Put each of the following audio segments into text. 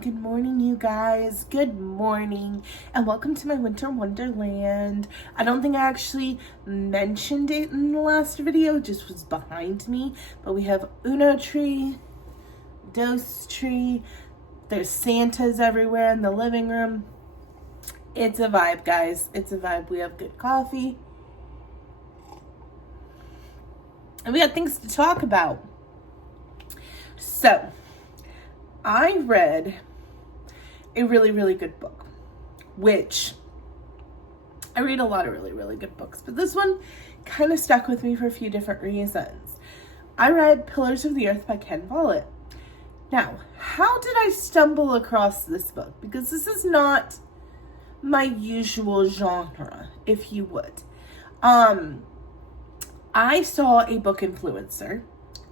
Good morning, you guys. Good morning, and welcome to my winter wonderland. I don't think I actually mentioned it in the last video, it just was behind me, but we have Uno tree, Dos tree, there's Santas everywhere in the living room. It's a vibe, guys. It's a vibe. We have good coffee, and we got things to talk about. So, I read a really good book, which I read a lot of really good books, but this one kind of stuck with me for a few different reasons. I read Pillars of the Earth by Ken Follet. Now, how did I stumble across this book? Because this is not my usual genre, if you would. I saw a book influencer,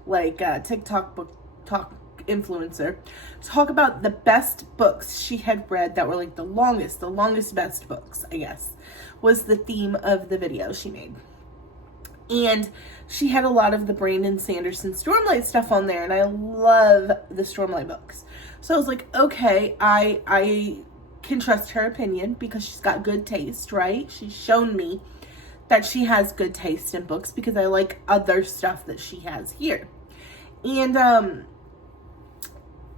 like a TikTok book talk influencer, talk about the best books she had read that were like the longest best books, I guess, was the theme of the video she made. And she had a lot of the Brandon Sanderson Stormlight stuff on there, and I love the Stormlight books. So I was like, okay, I can trust her opinion because she's got good taste, right? She's shown me that she has good taste in books because I like other stuff that she has here. And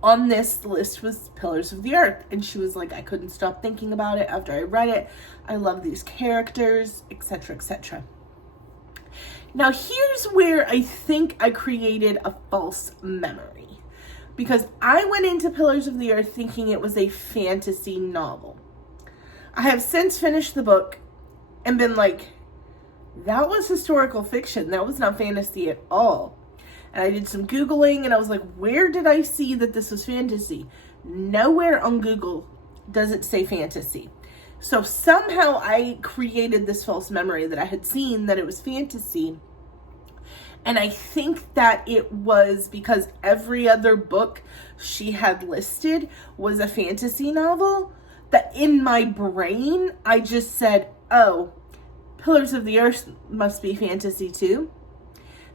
on this list was Pillars of the Earth, and she was like, I couldn't stop thinking about it after I read it. I love these characters, etc., etc. Now, here's where I think I created a false memory, because I went into Pillars of the Earth thinking it was a fantasy novel. I have since finished the book and been like, that was historical fiction. That was not fantasy at all. And I did some Googling, and I was like, where did I see that this was fantasy? Nowhere on Google does it say fantasy. So somehow I created this false memory that I had seen that it was fantasy. And I think that it was because every other book she had listed was a fantasy novel, that in my brain, I just said, oh, Pillars of the Earth must be fantasy too.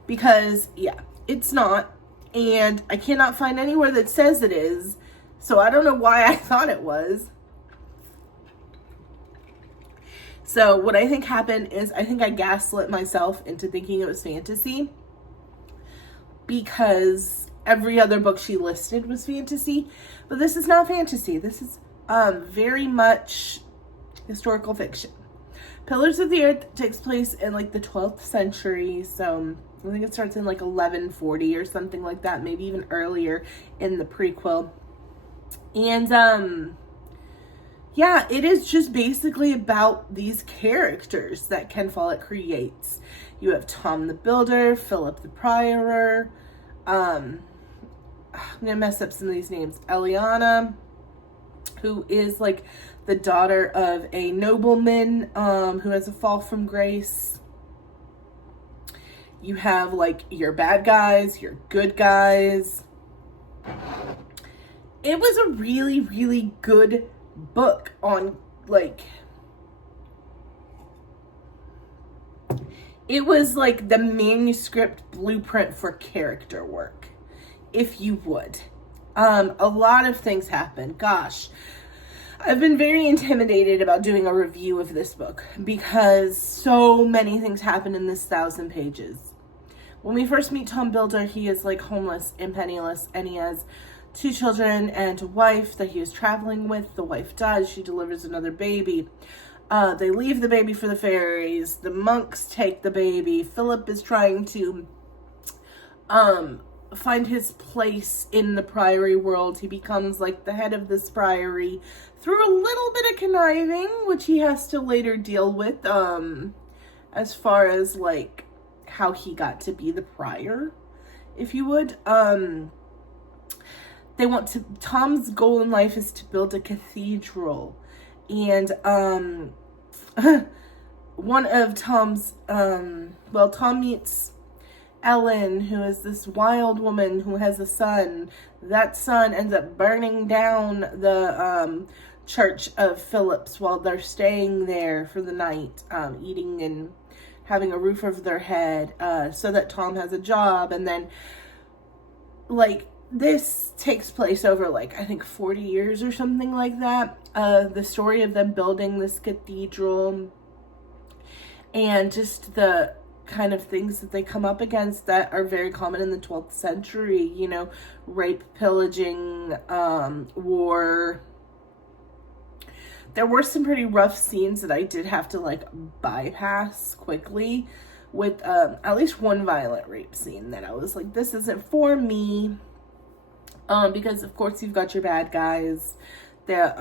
Because, yeah, it's not, and I cannot find anywhere that says it is, so I don't know why I thought it was. So what I think happened is I think I gaslit myself into thinking it was fantasy because every other book she listed was fantasy, but this is not fantasy. This is very much historical fiction. Pillars of the Earth takes place in like the 12th century, so I think it starts in like 1140 or something like that, maybe even earlier in the prequel. And yeah, it is just basically about these characters that Ken Follett creates. You have Tom the Builder, Philip the Priorer, I'm gonna mess up some of these names, Eliana, who is like the daughter of a nobleman who has a fall from grace. You have like your bad guys, your good guys. It was a really good book on like, it was like the manuscript blueprint for character work, if you would. A lot of things happen. Gosh, I've been very intimidated about doing a review of this book because so many things happen in this 1,000 pages. When we first meet Tom Builder, he is like homeless and penniless, and he has 2 children and a wife that he is traveling with. The wife dies, she delivers another baby. They leave the baby for the fairies. The monks take the baby. Philip is trying to find his place in the priory world. He becomes like the head of this priory through a little bit of conniving, which he has to later deal with, as far as like how he got to be the prior, if you would. Tom's goal in life is to build a cathedral, and one of Tom's Tom meets Ellen, who is this wild woman who has a son. That son ends up burning down the church of Phillips while they're staying there for the night, eating and having a roof over their head, so that Tom has a job. And then, like, this takes place over, like, I think 40 years or something like that. The story of them building this cathedral and just the kind of things that they come up against that are very common in the 12th century, you know, rape, pillaging, war. There were some pretty rough scenes that I did have to, like, bypass quickly, with at least one violent rape scene that I was like, this isn't for me. Because of course you've got your bad guys that,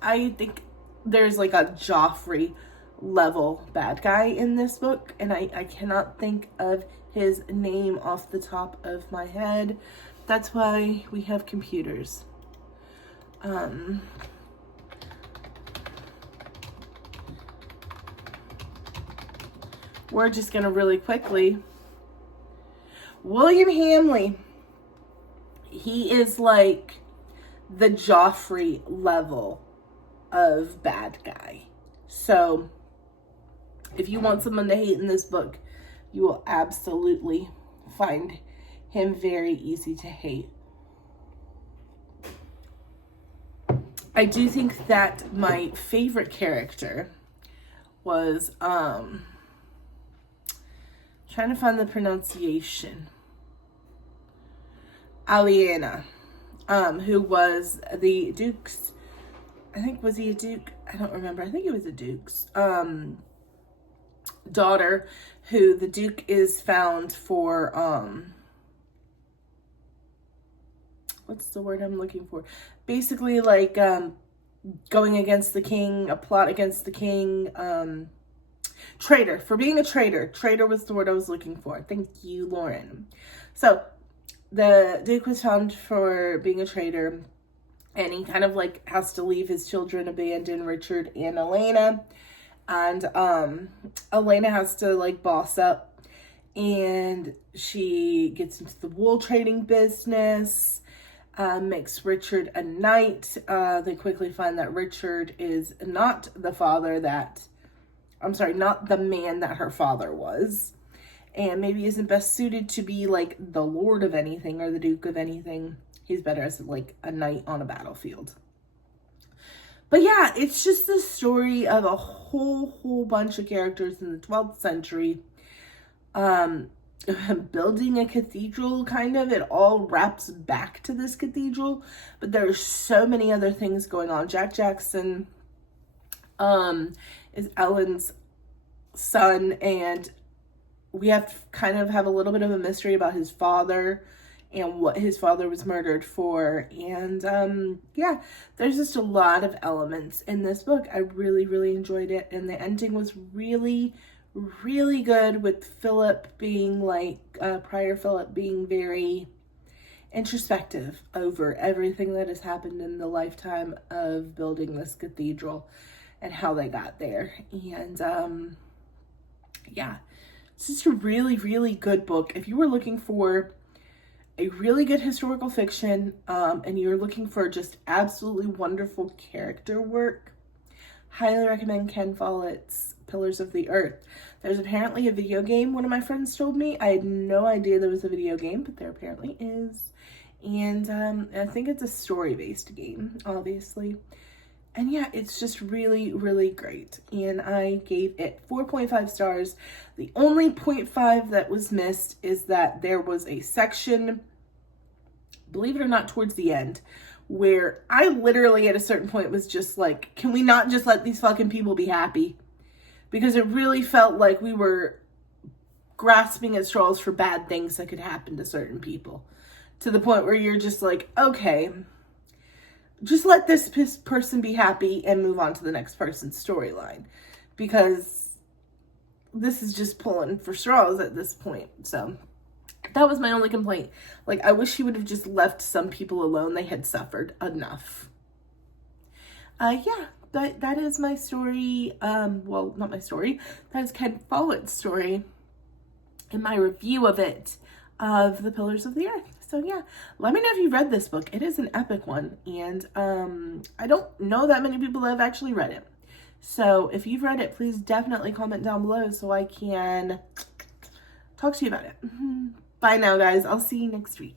I think there's like a Joffrey level bad guy in this book, and I cannot think of his name off the top of my head. That's why we have computers. We're just gonna really quickly. William Hamley. He is like the Joffrey level of bad guy. So if you want someone to hate in this book, you will absolutely find him very easy to hate. I do think that my favorite character was, trying to find the pronunciation, Aliena, who was the Duke's, I think, was he a Duke? I don't remember. I think he was a Duke's daughter, who the Duke is found for, what's the word I'm looking for? Basically, like, going against the king, a plot against the king, traitor, for being a traitor. Traitor was the word I was looking for. Thank you, Lauren. So, the Duke was found for being a traitor, and he kind of, like, has to leave his children, abandon Richard and Elena, and, Elena has to, like, boss up, and she gets into the wool trading business, makes Richard a knight. They quickly find that Richard is not the father that, not the man that her father was, and maybe isn't best suited to be, like, the lord of anything or the duke of anything. He's better as, like, a knight on a battlefield. But yeah, it's just the story of a whole bunch of characters in the 12th century, building a cathedral, kind of. It all wraps back to this cathedral, but there's so many other things going on. Jack Jackson is Ellen's son, and we have to kind of have a little bit of a mystery about his father and what his father was murdered for. And yeah, there's just a lot of elements in this book. I really enjoyed it, and the ending was really good, with Philip being like, Prior Philip being very introspective over everything that has happened in the lifetime of building this cathedral and how they got there. And yeah, it's just a really good book. If you were looking for a really good historical fiction, and you're looking for just absolutely wonderful character work, highly recommend Ken Follett's Pillars of the Earth. There's apparently a video game, one of my friends told me. I had no idea there was a video game, but there apparently is. And I think it's a story-based game, obviously. And yeah, it's just really great. And I gave it 4.5 stars. The only 0.5 that was missed is that there was a section, believe it or not, towards the end, where I literally at a certain point was just like, can we not just let these fucking people be happy? Because it really felt like we were grasping at straws for bad things that could happen to certain people. To the point where you're just like, okay, just let this person be happy and move on to the next person's storyline. Because this is just pulling for straws at this point. So that was my only complaint. Like, I wish he would have just left some people alone. They had suffered enough. Yeah, that is my story. Well, not my story. That is Ken Follett's story. in my review of it, of The Pillars of the Earth. So yeah, let me know if you've read this book. It is an epic one, and I don't know that many people that have actually read it. So if you've read it, please definitely comment down below so I can talk to you about it. Bye now, guys. I'll see you next week.